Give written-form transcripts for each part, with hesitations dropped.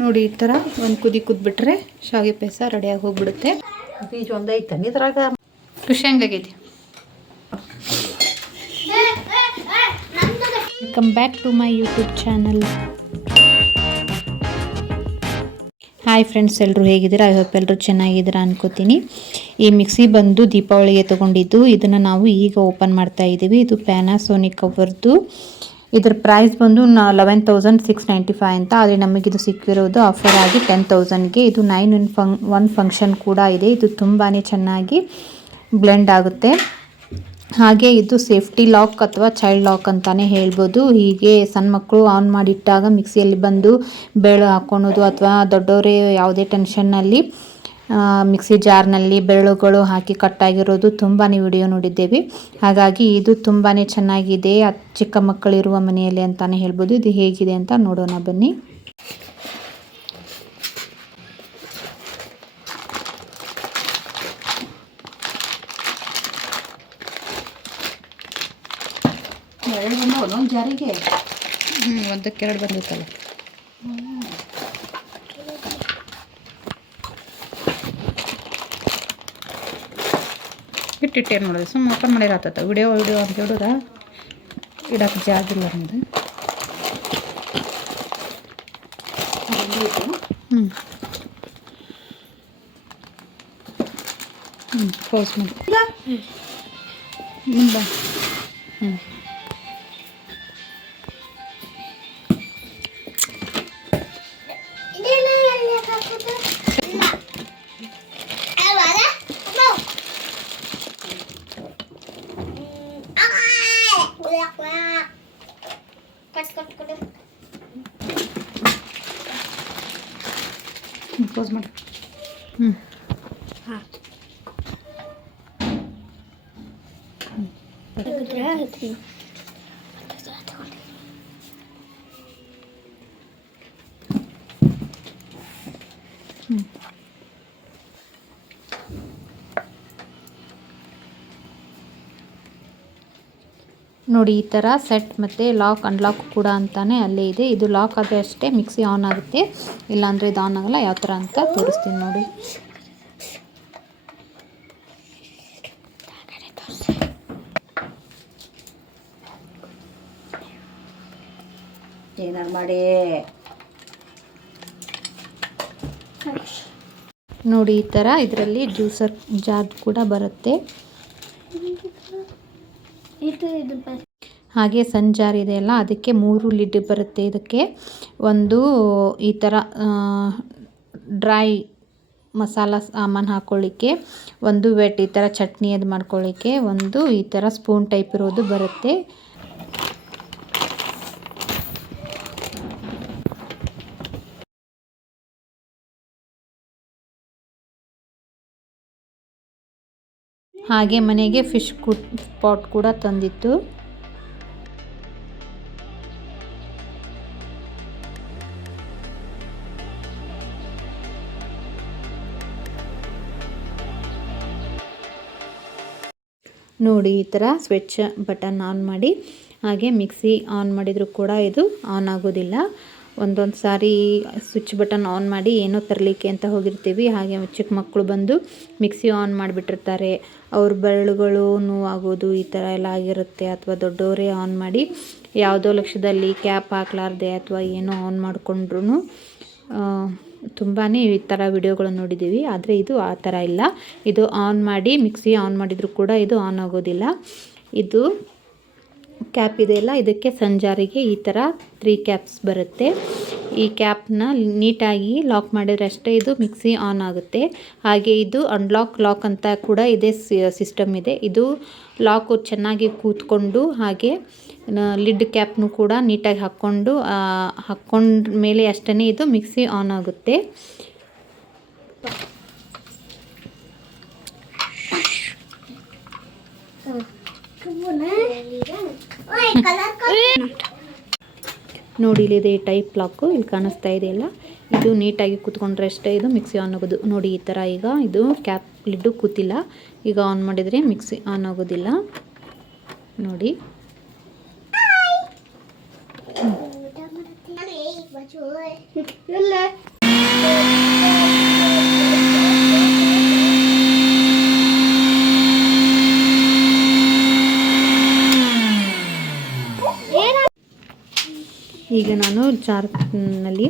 ನೋಡಿ ಈ ಥರ ಒಂದು ಕುದಿ ಕುದ್ಬಿಟ್ರೆ ಶಾವಿಗೆ ಪಾಯಸ ರೆಡಿಯಾಗಿ ಹೋಗ್ಬಿಡುತ್ತೆ. ಬೀಜ ಒಂದೈತೆ ಇದ್ರಾಗ. ಖುಷಿ ಹಂಗಾಗೈತಿ. Welcome back to my YouTube channel. Hi friends, ಎಲ್ಲರೂ ಹೇಗಿದ್ದೀರಾ? ಐ ಹೋಪ್ ಎಲ್ಲರೂ ಚೆನ್ನಾಗಿದ್ದೀರಾ ಅನ್ಕೋತೀನಿ. ಈ ಮಿಕ್ಸಿ ಬಂದು ದೀಪಾವಳಿಗೆ ತೊಗೊಂಡಿದ್ದು. ಇದನ್ನು ನಾವು ಈಗ ಓಪನ್ ಮಾಡ್ತಾ ಇದ್ದೀವಿ. ಇದು ಪ್ಯಾನಾಸೋನಿಕ್ ಅವರದ್ದು. ಇದರ ಪ್ರೈಸ್ ಬಂದು 11,695 ಅಂತ. ಆದರೆ ನಮಗಿದು ಸಿಕ್ಕಿರೋದು ಆಫರ್ ಆಗಿ 10,000ಗೆ. ಇದು 9-in-1 ಫಂಕ್ಷನ್ ಕೂಡ ಇದೆ. ಇದು ತುಂಬಾ ಚೆನ್ನಾಗಿ ಬ್ಲೆಂಡ್ ಆಗುತ್ತೆ. ಹಾಗೆ ಇದು ಸೇಫ್ಟಿ ಲಾಕ್ ಅಥವಾ ಚೈಲ್ಡ್ ಲಾಕ್ ಅಂತಾನೆ ಹೇಳ್ಬೋದು. ಹೀಗೆ ಸಣ್ಣ ಮಕ್ಕಳು ಆನ್ ಮಾಡಿಟ್ಟಾಗ ಮಿಕ್ಸಿಯಲ್ಲಿ ಬಂದು ಬೆರಳು ಹಾಕ್ಕೊಳೋದು ಅಥವಾ ದೊಡ್ಡವರೇ ಯಾವುದೇ ಟೆನ್ಷನ್ನಲ್ಲಿ ಮಿಕ್ಸಿ ಜಾರ್ನಲ್ಲಿ ಬೆರಳುಗಳು ಹಾಕಿ ಕಟ್ಟಾಗಿರೋದು ತುಂಬಾ ವಿಡಿಯೋ ನೋಡಿದ್ದೇವೆ. ಹಾಗಾಗಿ ಇದು ತುಂಬಾ ಚೆನ್ನಾಗಿದೆ ಚಿಕ್ಕ ಮಕ್ಕಳಿರುವ ಮನೆಯಲ್ಲಿ ಅಂತಾನೆ ಹೇಳ್ಬೋದು. ಇದು ಹೇಗಿದೆ ಅಂತ ನೋಡೋಣ ಬನ್ನಿ. ಒಂದೊಂದು ಜಾರಿಗೆ ಒಂದಕ್ಕೆರಡು ಬಂದಿತ್ತಲ್ಲ. ಇಟ್ಟಿಟ್ಟೇನು ಮಾಡೋದು, ಸುಮ್ಮನೆ ಓಪನ್ ಮಾಡಿರತ್ತ. ವಿಡಿಯೋ ಅಂತ ಹೇಳೋದ ಇಡಕ್ಕೆ ಜಾಗಿಲ್ಲ ನಮ್ದು. ಪೋಸ್ ಮಾಡಿ ಬಾ. ಪೋಸ್ ಮಾಡಿ. ನೋಡಿ ಈ ಥರ ಸೆಟ್ ಮತ್ತು ಲಾಕ್ ಅನ್ಲಾಕ್ ಕೂಡ ಅಂತಾನೆ ಅಲ್ಲೇ ಇದೆ. ಇದು ಲಾಕ್ ಆದರೆ ಅಷ್ಟೇ ಮಿಕ್ಸಿ ಆನ್ ಆಗುತ್ತೆ, ಇಲ್ಲಾಂದರೆ ಇದು ಆನ್ ಆಗಲ್ಲ. ಯಾವ ಥರ ಅಂತ ತೋರಿಸ್ತೀನಿ ನೋಡಿ. ಏನಾರು ಮಾಡಿ ನೋಡಿ ಈ ಥರ ಇದರಲ್ಲಿ ಜ್ಯೂಸರ್ ಜಾರ್ ಕೂಡ ಬರುತ್ತೆ. ಹಾಗೆ ಸಣ್ಣ ಜಾರ್ ಇದೆಯಲ್ಲ ಅದಕ್ಕೆ 3 ಲಿಡ್ ಬರುತ್ತೆ. ಇದಕ್ಕೆ ಒಂದು ಈ ಥರ ಡ್ರೈ ಮಸಾಲ ಸಾಮಾನು ಹಾಕ್ಕೊಳ್ಳಿಕ್ಕೆ, ಒಂದು ವೆಟ್ ಈ ಥರ ಚಟ್ನಿ ಅದು ಮಾಡ್ಕೊಳ್ಳಿಕ್ಕೆ, ಒಂದು ಈ ಥರ ಸ್ಪೂನ್ ಟೈಪ್ ಇರೋದು ಬರುತ್ತೆ. ಹಾಗೆ ಮನೆಗೆ ಫಿಶ್ ಪಾಟ್ ಕೂಡ ತಂದಿತ್ತು. ನೋಡಿ ಈ ಥರ ಸ್ವಿಚ್ ಬಟನ್ ಆನ್ ಮಾಡಿ, ಹಾಗೆ ಮಿಕ್ಸಿ ಆನ್ ಮಾಡಿದರೂ ಕೂಡ ಇದು ಆನ್ ಆಗೋದಿಲ್ಲ. ಒಂದೊಂದು ಸಾರಿ ಸ್ವಿಚ್ ಬಟನ್ ಆನ್ ಮಾಡಿ ಏನೋ ತರಲಿಕ್ಕೆ ಅಂತ ಹೋಗಿರ್ತೀವಿ. ಹಾಗೆ ಚಿಕ್ಕ ಮಕ್ಕಳು ಬಂದು ಮಿಕ್ಸಿ ಆನ್ ಮಾಡಿಬಿಟ್ಟಿರ್ತಾರೆ, ಅವ್ರ ಬೆರಳುಗಳು ನೋವಾಗೋದು ಈ ಥರ ಎಲ್ಲ ಆಗಿರುತ್ತೆ. ಅಥವಾ ದೊಡ್ಡವರೇ ಆನ್ ಮಾಡಿ ಯಾವುದೋ ಲಕ್ಷ್ಯದಲ್ಲಿ ಕ್ಯಾಪ್ ಹಾಕ್ಲಾರ್ದೆ ಅಥವಾ ಏನೋ ಆನ್ ಮಾಡಿಕೊಂಡ್ರು ತುಂಬಾ ಈ ಥರ ವಿಡಿಯೋಗಳನ್ನು ನೋಡಿದ್ದೀವಿ. ಆದರೆ ಇದು ಆ ಥರ ಇಲ್ಲ. ಇದು ಆನ್ ಮಾಡಿ ಮಿಕ್ಸಿ ಆನ್ ಮಾಡಿದರೂ ಕೂಡ ಇದು ಆನ್ ಆಗೋದಿಲ್ಲ. ಇದು ಕ್ಯಾಪ್ ಇದೆಯಲ್ಲ, ಇದಕ್ಕೆ ಸಂಜಾರಿಗೆ ಈ ಥರ 3 ಕ್ಯಾಪ್ಸ್ ಬರುತ್ತೆ. ಈ ಕ್ಯಾಪ್ನ ನೀಟಾಗಿ ಲಾಕ್ ಮಾಡಿದ್ರೆ ಅಷ್ಟೇ ಇದು ಮಿಕ್ಸಿ ಆನ್ ಆಗುತ್ತೆ. ಹಾಗೆ ಇದು ಅನ್ಲಾಕ್ ಲಾಕ್ ಅಂತ ಕೂಡ ಇದೇ ಸಿಸ್ಟಮ್ ಇದೆ. ಇದು ಲಾಕು ಚೆನ್ನಾಗಿ ಕೂತ್ಕೊಂಡು ಹಾಗೆ ಲಿಡ್ ಕ್ಯಾಪ್ನು ಕೂಡ ನೀಟಾಗಿ ಹಾಕ್ಕೊಂಡ ಮೇಲೆ ಅಷ್ಟೇ ಇದು ಮಿಕ್ಸಿ ಆನ್ ಆಗುತ್ತೆ. ನೋಡಿ ಇಲ್ಲಿದೆ ಟೈಪ್ ಲಾಕು, ಇಲ್ಲಿ ಕಾಣಿಸ್ತಾ ಇದೆಯಲ್ಲ, ಇದು ನೀಟಾಗಿ ಕೂತ್ಕೊಂಡ್ರೆ ಅಷ್ಟೇ ಇದು ಮಿಕ್ಸಿ ಆನ್ ಆಗೋದು. ನೋಡಿ ಈ ಥರ ಈಗ ಇದು ಕ್ಯಾಪ್ ಲಿಡ್ಡು ಕೂತಿಲ್ಲ, ಈಗ ಆನ್ ಮಾಡಿದರೆ ಮಿಕ್ಸಿ ಆನ್ ಆಗೋದಿಲ್ಲ. ನೋಡಿ ಇಲ್ಲ ಈಗ ನಾನು ಜಾರ್ನಲ್ಲಿ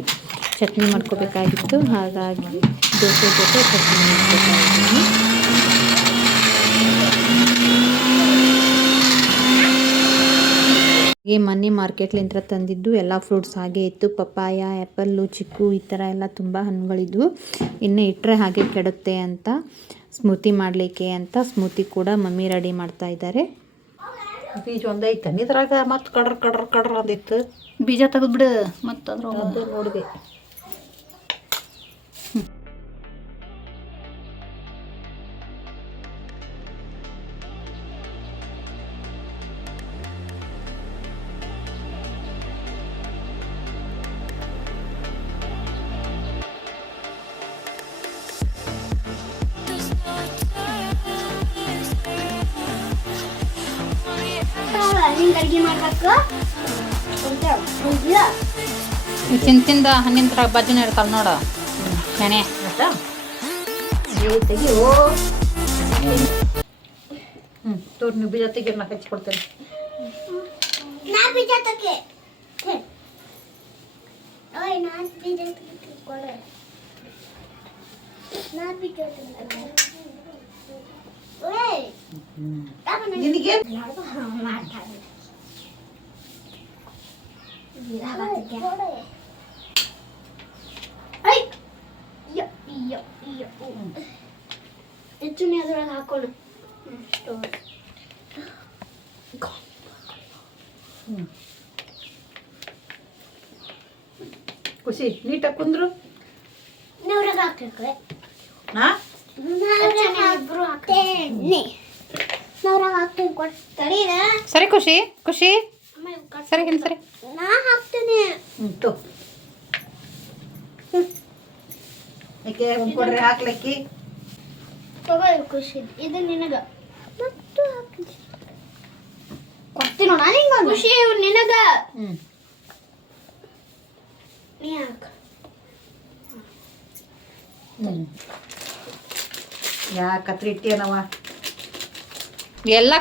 ಚಟ್ನಿ ಮಾಡ್ಕೋಬೇಕಾಗಿತ್ತು, ಹಾಗಾಗಿ ದೋಸೆ ಜೊತೆ ಚಟ್ನಿ ಮಾಡ್ಕೋಬೇಕಾಗಿದ್ದೀನಿ. ಹಾಗೆ ಮೊನ್ನೆ ಮಾರ್ಕೆಟ್ಲಿಂದ ತಂದಿದ್ದು ಎಲ್ಲ ಫ್ರೂಟ್ಸ್ ಹಾಗೆ ಇತ್ತು. ಪಪ್ಪಾಯ, ಆ್ಯಪಲ್ಲು, ಚಿಕ್ಕು ಈ ಥರ ಎಲ್ಲ ತುಂಬ ಹಣ್ಣುಗಳಿದ್ವು. ಇನ್ನು ಇಟ್ಟರೆ ಹಾಗೆ ಕೆಡುತ್ತೆ ಅಂತ ಸ್ಮೂತಿ ಮಾಡಲಿಕ್ಕೆ ಅಂತ ಸ್ಮೂತಿ ಕೂಡ ಮಮ್ಮಿ ರೆಡಿ ಮಾಡ್ತಾ ಇದ್ದಾರೆ. ಬೀಜ ಒಂದೇ ಐತನ ಇದ್ರಾಗ, ಮತ್ತು ಕಡ್ರ ಅಂದಿತ್ತು. ಬೀಜ ತೆಗೆದ್ಬಿಡು ಮತ್ತು ಅದ್ರೊಳಗೆ ಅದು ನೋಡಿದೆ. ಹಿಂಗೆ ಅಡುಗೆ ಮಾಡ್ಬೇಕು ತಿಂದ ಹಣ್ಣಿನ ಥರ ಬಾಜುನ ಇರ್ತಾವೆ ನೋಡು ಶಣೆ. ಆಯ್ತಾ ತೆಗಿಯೋ. ತೋರ್ ನೀವು ಬೀಜ ತೆಗಿ, ನಾ ಹಚ್ಕೊಡ್ತೇನೆ. ನಾ ಬೀಜ ತಕ್ಕೆ ಓಯ್ ನಾ ಬೀಜ ತಕ್ಕೆ ಕೊಡು. ನಾ ಬೀಜ ತಕ್ಕೆ ಓಯ್ ನಿನಗೆ ಮಾಡ್ತಾರೆ ಹೆಚ್ಚು ಅದ್ರೊಳಗೆ ಹಾಕೋಣ. ಖುಷಿ ನೀಟಾಗಿ ಕುಂದ್ರು. ನವ್ರಾಗ ಹಾಕ್ಬೇಕು. ಹಾ ಇಬ್ರು ಹಾಕ್ತೇನೆ. ನವ್ರಾಗ ಹಾಕ್ತೇನೆ ಕೊಡ್ತಾರೆ. ಸರಿ ಖುಷಿ ಸರಿ ಹಿಂದೆ ಸರಿ. ನಾ ಹಾಕ್ತೇನೆ. ತೋ ಯಾಕೆ ಕೊಡ್ರಿ ಹಾಕ್ಲಿಕ್ಕೆ. ತಗೋ ಖುಷಿ, ಇದು ನಿನಗ ಮತ್ತು ಹಾಕಿ ಕೊಡ್ತೀನಿ ನೋಡ. ನಿಂಗ ಖುಷಿ ಇವ್ರು ನಿನಗ. ನೀ ಹಾಕ. ಕತ್ರಿ ಇಟ್ಟಿಯನವ ಎಲ್ಲ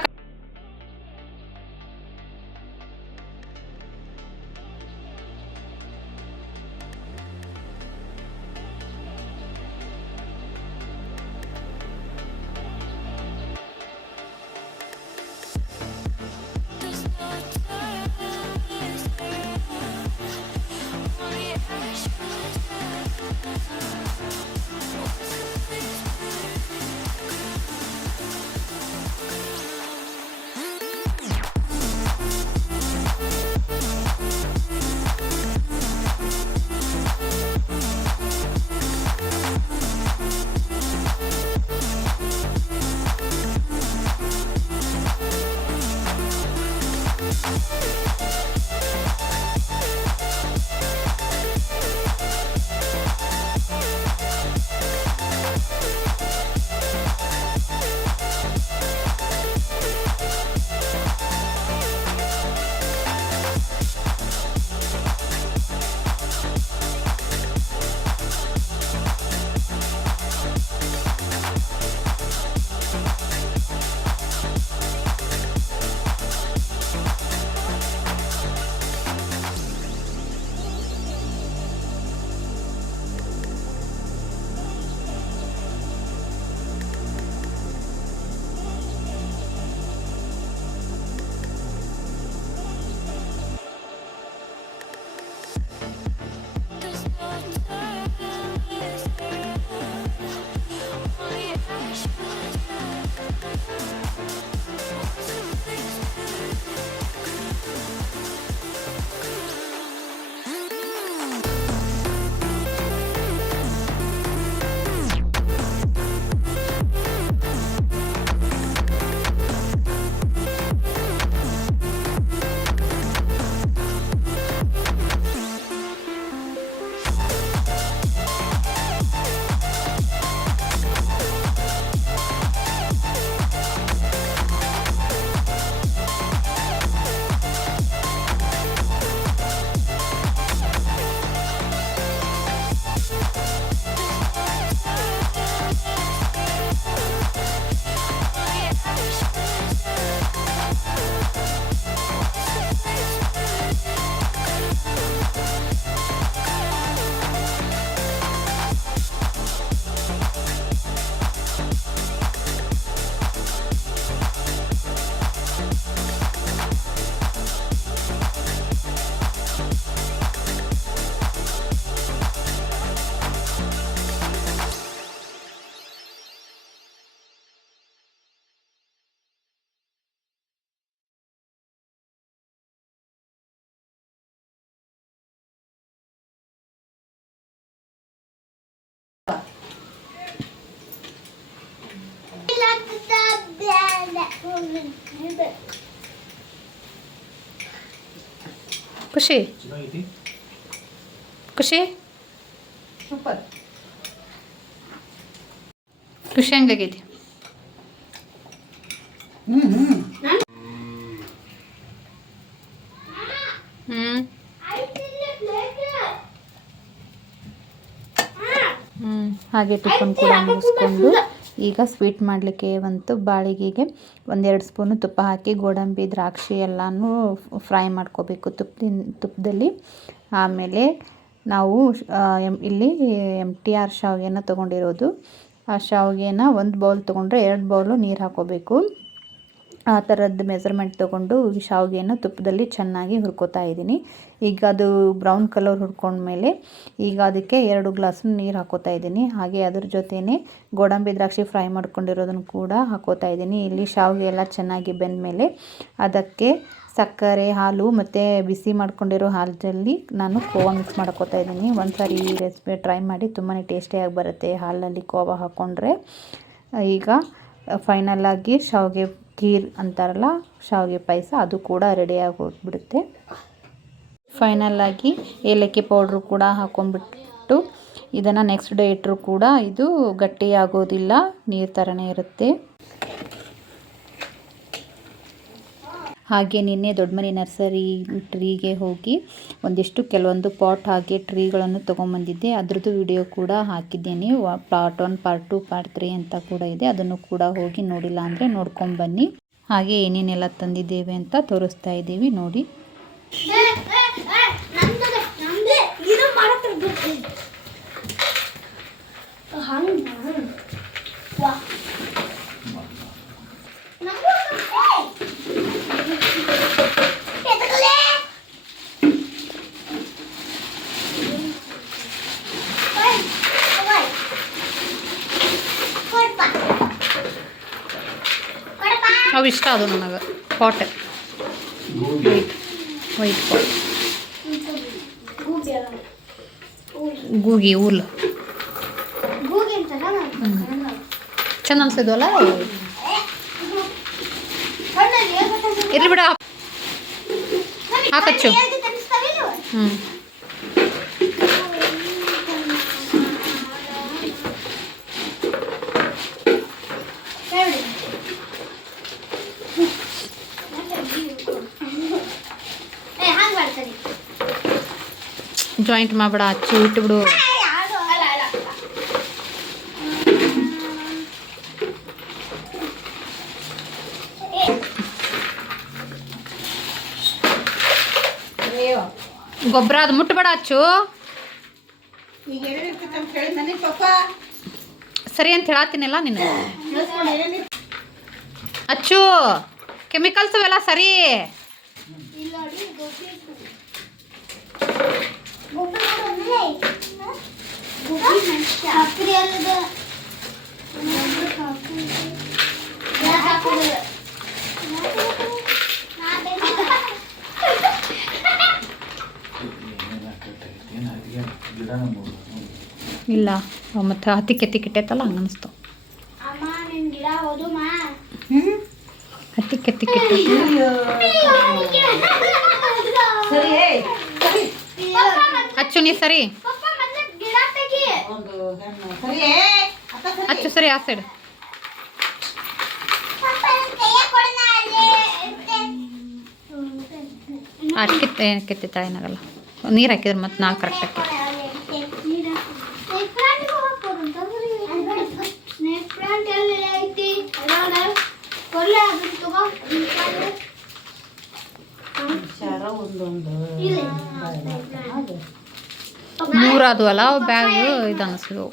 ಖುಷಿ ಖುಷಿ ಸೂಪರ್. ಖುಷಿ ಹಂಗಾಗೈತಿ. ಹಾಗೆ ಟಿಫನ್ ಕೂಡ ಮುಗಿಸ್ಕೊಂಡು ಈಗ ಸ್ವೀಟ್ ಮಾಡಲಿಕ್ಕೆ ಒಂದು ಬಾಳಿಗೆಗೆ 1-2 ಸ್ಪೂನು ತುಪ್ಪ ಹಾಕಿ ಗೋಡಂಬಿ ದ್ರಾಕ್ಷಿ ಎಲ್ಲನೂ ಫ್ರೈ ಮಾಡ್ಕೋಬೇಕು ತುಪ್ಪದಲ್ಲಿ. ಆಮೇಲೆ ನಾವು ಇಲ್ಲಿ MTR ಶಾವಿಗೆನ ತೊಗೊಂಡಿರೋದು. ಆ ಶಾವಿಗೆನ 1 ಬೌಲ್ ತೊಗೊಂಡ್ರೆ 2 ಬೌಲು ನೀರು ಹಾಕೋಬೇಕು. ಆ ಥರದ್ದು ಮೆಜರ್ಮೆಂಟ್ ತೊಗೊಂಡು ಶಾವಿಗೆಯನ್ನು ತುಪ್ಪದಲ್ಲಿ ಚೆನ್ನಾಗಿ ಹುರ್ಕೋತಾ ಇದ್ದೀನಿ. ಈಗ ಅದು ಬ್ರೌನ್ ಕಲರ್ ಹುರ್ಕೊಂಡ್ಮೇಲೆ ಈಗ ಅದಕ್ಕೆ 2 ಗ್ಲಾಸ್ ನೀರು ಹಾಕೋತಾ ಇದ್ದೀನಿ. ಹಾಗೆ ಅದ್ರ ಜೊತೆಯೇ ಗೋಡಂಬಿ ದ್ರಾಕ್ಷಿ ಫ್ರೈ ಮಾಡ್ಕೊಂಡಿರೋದನ್ನು ಕೂಡ ಹಾಕೋತಾ ಇದ್ದೀನಿ. ಇಲ್ಲಿ ಶಾವಿಗೆ ಎಲ್ಲ ಚೆನ್ನಾಗಿ ಬೆಂದಮೇಲೆ ಅದಕ್ಕೆ ಸಕ್ಕರೆ, ಹಾಲು ಮತ್ತು ಬಿಸಿ ಮಾಡ್ಕೊಂಡಿರೋ ಹಾಲಲ್ಲಿ ನಾನು ಕೋವಾ ಮಿಕ್ಸ್ ಮಾಡ್ಕೋತಾ ಇದ್ದೀನಿ. ಒಂದು ಸಾರಿ ಈ ರೆಸಿಪಿ ಟ್ರೈ ಮಾಡಿ, ತುಂಬಾ ಟೇಸ್ಟಿಯಾಗಿ ಬರುತ್ತೆ ಹಾಲಲ್ಲಿ ಕೋವಾ ಹಾಕ್ಕೊಂಡ್ರೆ. ಈಗ ಫೈನಲಾಗಿ ಶಾವಿಗೆ ಖೀರ್ ಅಂತಾರಲ್ಲ, ಶಾವಿಗೆ ಪಾಯಸ, ಅದು ಕೂಡ ರೆಡಿಯಾಗಿ ಹೋಗ್ಬಿಡುತ್ತೆ. ಫೈನಲಾಗಿ ಏಲಕ್ಕಿ ಪೌಡ್ರು ಕೂಡ ಹಾಕೊಂಡ್ಬಿಟ್ಟು ಇದನ್ನು ನೆಕ್ಸ್ಟ್ ಡೇ ಇಟ್ಟರು ಕೂಡ ಇದು ಗಟ್ಟಿ ಆಗೋದಿಲ್ಲ, ನೀರು ಥರನೇ ಇರುತ್ತೆ. ಹಾಗೆ ನಿನ್ನೆ ದೊಡ್ಡಮನೆ ನರ್ಸರಿ ಟ್ರೀಗೆ ಹೋಗಿ ಕೆಲವೊಂದು ಪಾಟ್ ಹಾಗೆ ಟ್ರೀಗಳನ್ನು ತೊಗೊಂಬಂದಿದ್ದೆ. ಅದ್ರದ್ದು ವಿಡಿಯೋ ಕೂಡ ಹಾಕಿದ್ದೇನೆ. ಪಾರ್ಟ್ 1, ಪಾರ್ಟ್ 2, ಪಾರ್ಟ್ 3 ಅಂತ ಕೂಡ ಇದೆ. ಅದನ್ನು ಕೂಡ ಹೋಗಿ ನೋಡಿಲ್ಲ ಅಂದರೆ ನೋಡ್ಕೊಂಬನ್ನಿ. ಹಾಗೆ ಏನೇನೆಲ್ಲ ತಂದಿದ್ದೇವೆ ಅಂತ ತೋರಿಸ್ತಾ ಇದ್ದೀವಿ ನೋಡಿ. ಅವು ಇಷ್ಟ ಅದು ನನಗೆ ಪಾಟ್, ವೈಟ್ ಪಾಟ್, ಗೂಗಿ ಊಲ್ ಚಂದ ಅನ್ಸಿದ್ವಲ್ಲ. ಇರ್ಲಿ ಬಿಡ, ಹಾಕಚ್ಚು. ಜಾಯಿಂಟ್ ಮಾಡಬೇಡ, ಹಚ್ಚಿ ಇಟ್ಬಿಡು. ಗೊಬ್ಬರ ಅದು ಮುಟ್ಟಬೇಡ, ಹಚ್ಚು. ಸರಿ ಅಂತ ಹೇಳತ್ತೀನಿಲ್ಲ ನಿನ್ನ, ಹಚ್ಚು. ಕೆಮಿಕಲ್ಸ್ ಅವೆಲ್ಲ ಸರಿ. ಇಲ್ಲ ಮತ್ತು ಹತ್ತಿಕ್ಕೆತ್ತಿಕ್ಕಿಟ್ಟೈತಲ್ಲ ಹಂಗೆ ಅನಿಸ್ತು. ಹತ್ತಿಕ್ಕೆತ್ತಿಕ್ಕಿಟ್ಟು ಹಚ್ಚು ನೀ ಸರಿ, ಹಚ್ಚು ಸರಿ. ಆ ಸೈಡ್ ಕೆತ್ತಿತ್ತಾಳೆ ಏನಾಗಲ್ಲ. ನೀರು ಹಾಕಿದ್ರೆ ಮತ್ತೆ ನಾಲ್ಕು ಕರೆಕ್ಟ್ ಹಾಕಿ. ಮೂರಾದು ಅಲ್ಲ ಅವು ಬ್ಯಾಗ್ ಇದು ಅನಿಸಿದವು.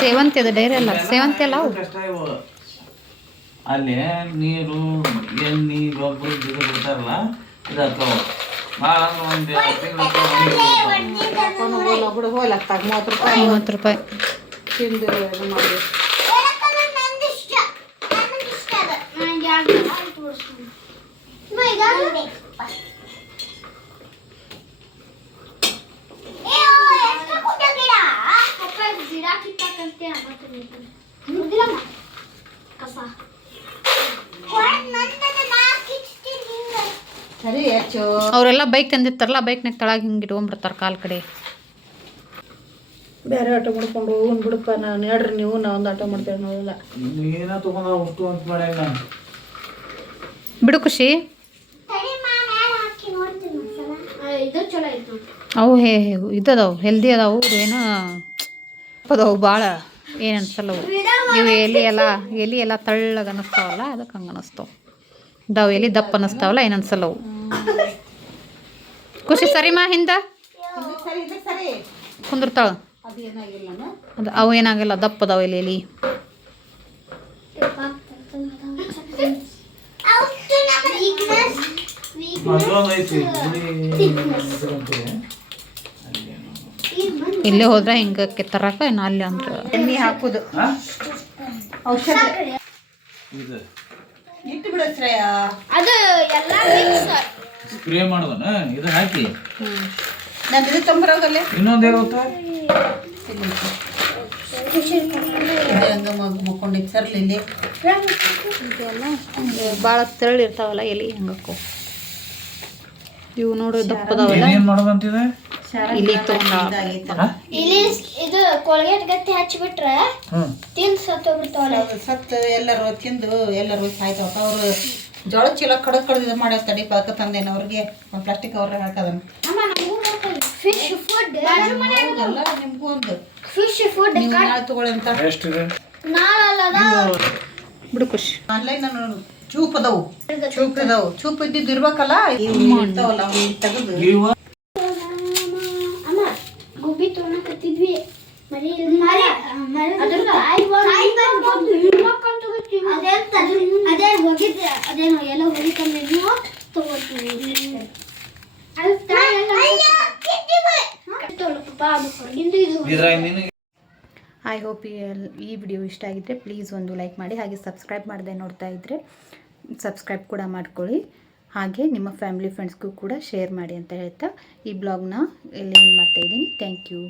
ಸೇವಂತಿ ಅದು ಡೈರಿ ಅಲ್ಲ, ಸೇವಂತಿ ಅಲ್ಲ ಅವು. ಅಲ್ಲಿ ನೀರು ಎಣ್ಣೆ ಗೊಬ್ಬರ ಬಿಡ್ತಾರಲ್ಲ, ಇದಾಗ್ತಾವ ಭಾಳ. ಒಂದು 30 ರೂಪಾಯಿ ತಿಂದು ಇದು ಮಾಡಿ. ಗಿಡ ಕಿತ್ತಾಕಂತೆ ಮುಗ್ದಿಲ್ಲಮ್ಮ ಕಸ ಸರಿ ಹೆಚ್ಚು ಅವರೆಲ್ಲ ಬೈಕ್ ತಂದಿರ್ತಾರಲ್ಲ ಬೈಕ್ನಾಗ ತಳಗ ಹಿಂಗೆ ಇಟ್ಕೊಂಡ್ಬಿಡ್ತಾರೆ ಕಾಲು ಕಡೆ. ಬೇರೆ ಆಟೋ ಮಾಡ್ಕೊಂಡು ಹೋಗೋನ್ ಬಿಡಪ್ಪ. ನಾನು ಹೇಳ್ರಿ ನೀವು ನಾ ಒಂದು ಆಟೋ ಮಾಡ್ತೇವೆ ನೋಡಲ್ಲ. ಏನ ತಗೊಂಡ ಅಷ್ಟು ಅಂತ ಮಾಡಿ ನಾನು ಬಿಡು ಖುಷಿ. ಇದು ಚಲೋ ಐತೆ ನೋಡಿ. ಅವು ಇದದಾವು ಹೆಲ್ದಿ ಅದಾವು ಏನೋ ಅದಾವು ಭಾಳ ಏನು ಅನ್ಸಲ್ಲ ಅವು. ಇವು ಎಲೆ ಎಲ್ಲ ತಳ್ಳಗೆ ಅನ್ನಿಸ್ತಾವಲ್ಲ ಅದಕ್ಕೆ ಹಂಗೆ ಅನ್ನಿಸ್ತಾವೆ. ಇದಾವು ಎಲೆ ದಪ್ಪ ಅನ್ನಿಸ್ತಾವಲ್ಲ ಏನು ಅನ್ಸಲ್ಲ ಅವು. ಖುಷಿ ಸರಿಮಾ ಹಿಂದೆ ಸರಿ ಇದು ಸರಿ ಕುಂದಿರ್ತಾಳ. ಅದು ಏನಾಗಿಲ್ಲ ಅದು ಅವು ಏನಾಗಲ್ಲ ದಪ್ಪ ಅದಾವ ಎಲೆ. ಮತ್ತೊಂದು ಐತಿ ಇಲ್ಲೇ ಹೋದ್ರೆ ಹಿಂಗೆ ಕೆತ್ತರಾಕ ಇನ್ನು ಅಲ್ಲಿ ಅಂದ್ರೆ ಎಣ್ಣೆ ಹಾಕೋದು ಔಷಧ ಇದು ಇಟ್ಟು ಬಿಡು ಶ್ರೇಯ. ಅದು ಎಲ್ಲ ಮಿಕ್ಸ್ ಸ್ಪ್ರೇ ಮಾಡೋದನ ಇದು ಹಾಕಿ ನಾನು ಇದು ತೊಂಬರೋಗಲ್ಲೇ ಇನ್ನೊಂದು ಇರುತ್ತೆ ಹಂಗೆ ಮುಕ್ಕೊಂಡಿದ್ದು ಸರ್ಲಿ ಇಲ್ಲಿ ಇದೆಲ್ಲ ಭಾಳ ತೆರಳಿರ್ತಾವಲ್ಲ ಎಲೆ ಹಂಗಕ್ಕೋ. ಇವು ನೋಡು ದಪ್ಪದಾವಲ್ಲ ಏನೇನು ಮಾಡೋದಂತಿದೆ ಇಲ್ಲಿ ತೊಗೊಂಡ ಇಲ್ಲಿ ಇದು ಕೋಲ್ಗೇಟ್ ಗತ್ತಿ ಹಚ್ಚಿಬಿಟ್ರೆ ತಿಂದು ಸತ್ತೋಗ್ಬಿಡ್ತಾವಲ್ಲ. ಸತ್ತು ಎಲ್ಲರೂ ತಿಂದು ಎಲ್ಲರೂ ಸಾಯ್ತಾವ. ಅವರು ಜೋಳ ಚೀಲ ಕಡದು ಇದು ಮಾಡ್ಯಾವ ತಡಿ ಪಾಕ ತಂದೇನು ಅವ್ರಿಗೆ ಒಂದು ಪ್ಲಾಸ್ಟಿಕ್ ಅವ್ರಿಗೆ ಹಾಕೋದನ್ನು. ಫಿಶ್ ಫುಡ್ ಎಲ್ಲ ನಿಮಗೂ ಒಂದು ಫಿಶ್ ಫುಡ್ ನೀವು ನಾಳೆ ತಗೊಳ್ಳಿ ಅಂತ ಎಷ್ಟಿದೆ ನಾಳಲ್ಲದ ಬಿಡು ಖುಷಿ. ಆನ್ಲೈನ್ ನಾನು ಚೂಪ್ ಅದಾವು ಚೂಪ್ ಇದ್ದಿದ್ದು ಇರ್ಬೇಕಲ್ಲ ಇವು ಇರ್ತಾವಲ್ಲ ಅವು ತೆಗೆದು ಇವ ಅಮ್ಮ ಗುಬ್ಬಿ ತೊಗೊಳಕತ್ತಿದ್ವಿ ಮರಿ ಅದ್ರ ತಾಯಿ ಬಂದು ಹಿಡ್ಬೇಕಂತ ಹೋಗ್ತೀವಿ. ಅದೇ ಹೋಗಿದ್ರೆ ಅದೇನೋ ಎಲ್ಲ ಹೋಗಿಕಂದ್ರೆ ನೀವು ತಗೋತೀವಿ. ಅದು ತಾಯಿ ಇದ್ರಾಗ ನಿನಗೆ ಐ ಹೋಪ್ ಈ ವಿಡಿಯೋ ಇಷ್ಟ ಆಗಿದ್ದರೆ ಪ್ಲೀಸ್ ಒಂದು ಲೈಕ್ ಮಾಡಿ, ಹಾಗೆ ಸಬ್ಸ್ಕ್ರೈಬ್ ಮಾಡದೆ ನೋಡ್ತಾ ಇದ್ದರೆ ಸಬ್ಸ್ಕ್ರೈಬ್ ಕೂಡ ಮಾಡ್ಕೊಳ್ಳಿ. ಹಾಗೆ ನಿಮ್ಮ ಫ್ಯಾಮಿಲಿ ಫ್ರೆಂಡ್ಸ್ಗೂ ಕೂಡ ಶೇರ್ ಮಾಡಿ ಅಂತ ಹೇಳ್ತಾ ಈ ಬ್ಲಾಗ್ನ ಇಲ್ಲಿ ಏನು ಮಾಡ್ತಾಯಿದ್ದೀನಿ. Thank you.